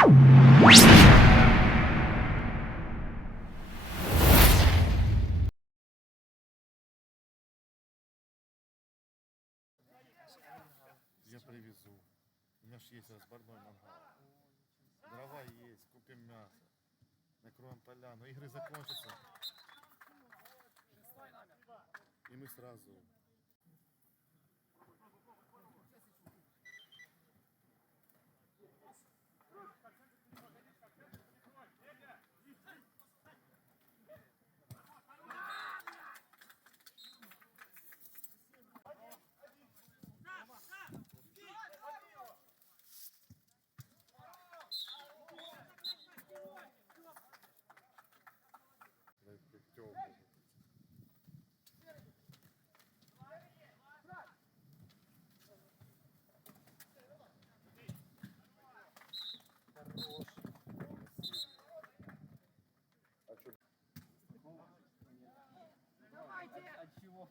Я привезу. У меня ж есть разборной мангал. Дрова есть, купим мясо. Накроем поляну. Игры закончатся. И мы сразу Київської області. Хорош. А чё? Давайте! От, от чего?